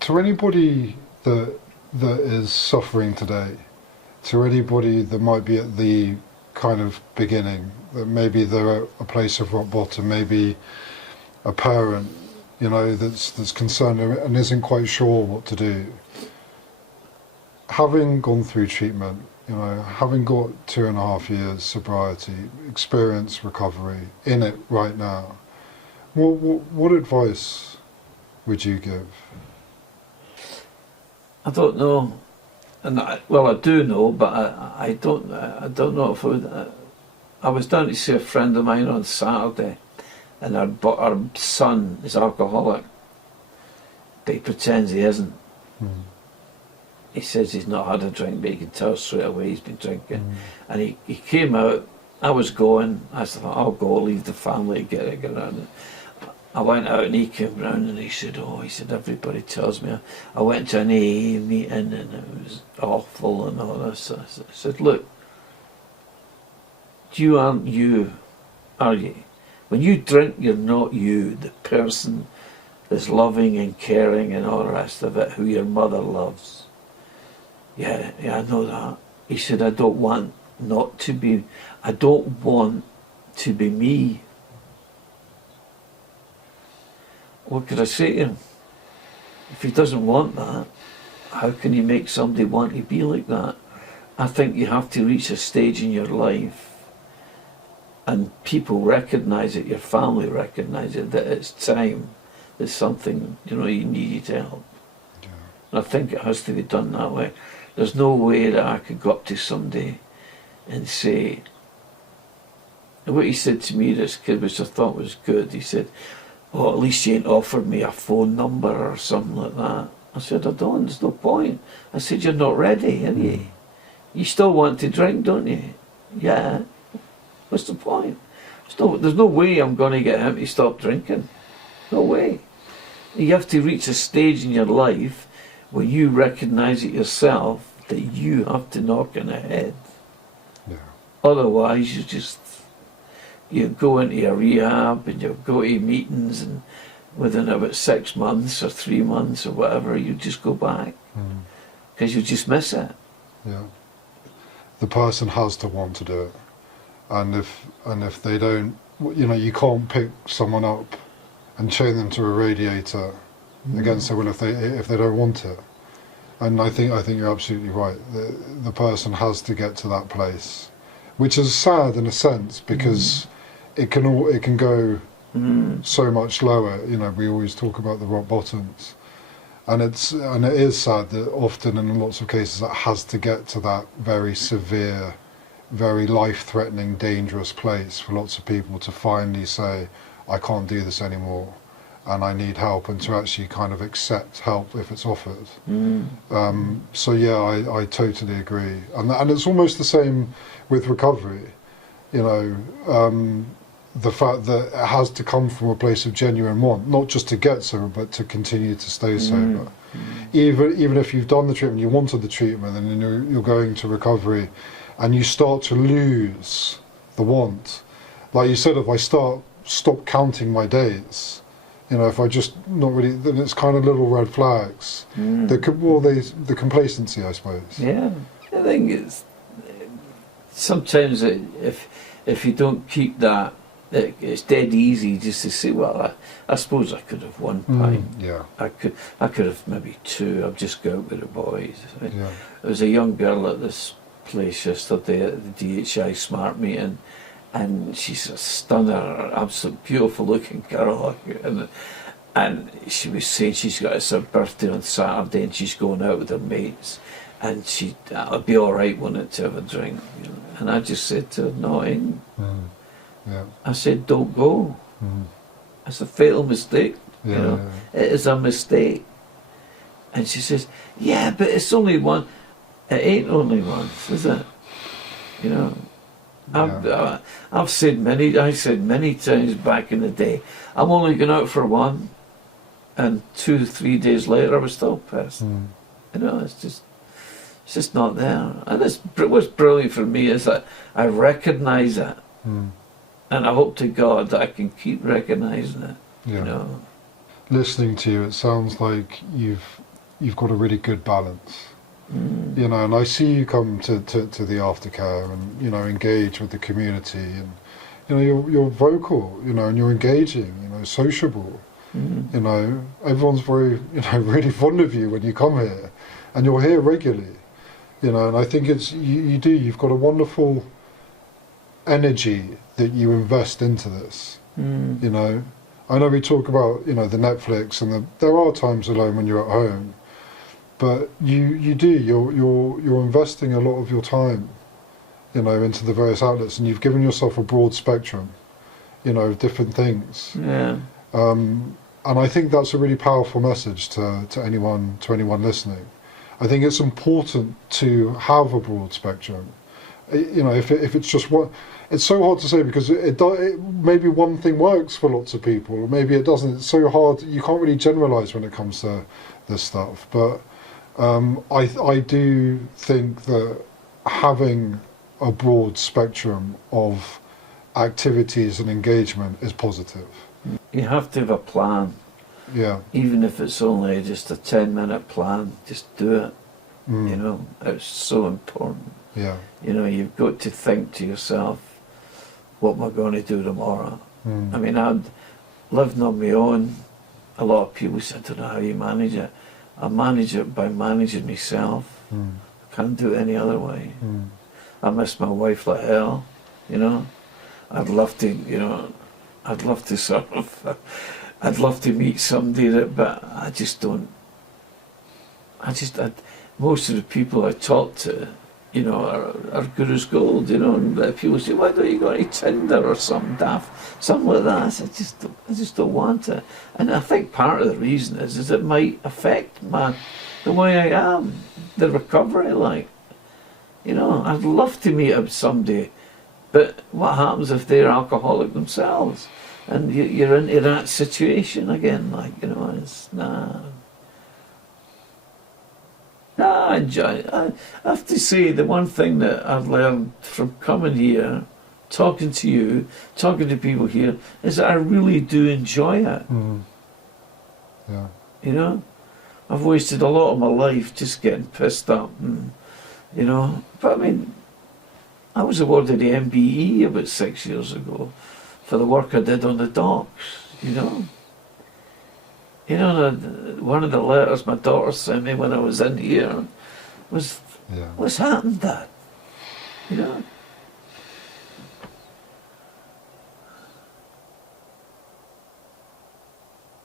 To anybody that is suffering today, to anybody that might be at the kind of beginning, that maybe they're at a place of rock bottom, maybe a parent, that's concerned and isn't quite sure what to do. Having gone through treatment, having got 2.5 years sobriety, experience recovery, in it right now, what advice would you give? I don't know, I do know, but I don't know if I would. I was down to see a friend of mine on Saturday, and our son is alcoholic, but he pretends he isn't. Mm. He says he's not had a drink, but you can tell straight away he's been drinking. And he came out, I was going, I said, I'll go, leave the family, get around. I went out and he came round and he said, everybody tells me. I went to an AA meeting and it was awful and all this. I said, look, you aren't you, are you? When you drink, you're not you, the person that's loving and caring and all the rest of it, who your mother loves. Yeah, I know that. He said, I don't want to be me. What could I say to him? If he doesn't want that, how can you make somebody want to be like that? I think you have to reach a stage in your life and people recognise it, your family recognise it, that it's time, there's something, you need help. Yeah. And I think it has to be done that way. There's no way that I could go up to somebody and say, and what he said to me, this kid, which I thought was good, he said, at least you ain't offered me a phone number or something like that. I said, I don't, there's no point. I said, you're not ready, are you? You still want to drink, don't you? Yeah. What's the point? There's no way I'm going to get him to stop drinking. No way. You have to reach a stage in your life where you recognise it yourself that you have to knock on the head. Yeah. Otherwise, you go into a rehab and you go to meetings, and within about 6 months or 3 months or whatever, you just go back because you just miss it. Yeah. The person has to want to do it, and if they don't, you can't pick someone up and chain them to a radiator against their will if they don't want it. And I think you're absolutely right. The person has to get to that place, which is sad in a sense because it can go so much lower. We always talk about the rock bottoms, and it is sad that often in lots of cases it has to get to that very severe, very life-threatening, dangerous place for lots of people to finally say, I can't do this anymore and I need help, and to actually kind of accept help if it's offered. So yeah, I totally agree, and it's almost the same with recovery. The fact that it has to come from a place of genuine want, not just to get sober, but to continue to stay sober. Even if you've done the treatment, you wanted the treatment, and then you're going to recovery, and you start to lose the want. Like you said, if I stop counting my days, if I just not really, then it's kind of little red flags. The complacency, I suppose. Yeah, I think it's sometimes if you don't keep that, it's dead easy just to say, well, I suppose I could have 1 pint. Yeah. I could have maybe 2. I've just go out with the boys. Right? Yeah. There was a young girl at this place yesterday at the DHI Smart meeting, and she's a stunner, absolute beautiful looking girl, and she was saying it's her birthday on Saturday and she's going out with her mates, and it'll be all right, won't it, to have a drink? And I just said to her, no, it ain't. Yeah. I said, don't go. It's a fatal mistake. It is a mistake. And she says, yeah, but it's only one. It ain't only once, is it? I said many times back in the day, I'm only going out for one, and 2-3 days later I was still pissed. It's just not there. And what's brilliant for me is that I recognise it, and I hope to God that I can keep recognising it. Listening to you, it sounds like you've you've got a really good balance. You know, and I see you come to the aftercare and, you know, engage with the community, and, you know, you're vocal, you know, and you're engaging, you know, sociable. You know, everyone's very, you know, really fond of you when you come here, and you're here regularly, you know, and I think it's, you've got a wonderful energy that you invest into this, you know. I know we talk about, you know, the Netflix, and there are times alone when you're at home, but you're investing a lot of your time, you know, into the various outlets, and you've given yourself a broad spectrum, you know, of different things. Yeah. And I think that's a really powerful message to anyone listening. I think it's important to have a broad spectrum. You know, if it's just one, it's so hard to say, because it maybe one thing works for lots of people, or maybe it doesn't. It's so hard. You can't really generalise when it comes to this stuff. But I do think that having a broad spectrum of activities and engagement is positive. You have to have a plan. Yeah. Even if it's only just a 10-minute plan, just do it. You know, it's so important. Yeah. You know, you've got to think to yourself, what am I going to do tomorrow? I mean, I'd lived on my own. A lot of people say, I don't know how you manage it. I manage it by managing myself. I can't do it any other way. I miss my wife like hell, you know. I'd love to, you know, I'd love to sort of, I'd love to meet somebody that, but I just don't. Most of the people I talk to, you know, are good as gold, you know. And people say, why don't you go on Tinder or something like that? I said, I just don't want to. And I think part of the reason is it might affect the way I am, the recovery, like. You know, I'd love to meet up somebody, but what happens if they're alcoholic themselves? And you're into that situation again, like, you know, it's, I enjoy it. I have to say, the one thing that I've learned from coming here, talking to you, talking to people here, is that I really do enjoy it. Yeah. You know? I've wasted a lot of my life just getting pissed up, and, you know, but I mean, I was awarded the MBE about 6 years ago for the work I did on the docks, you know. You know, one of the letters my daughter sent me when I was in here was, Yeah. what's happened, Dad? You know,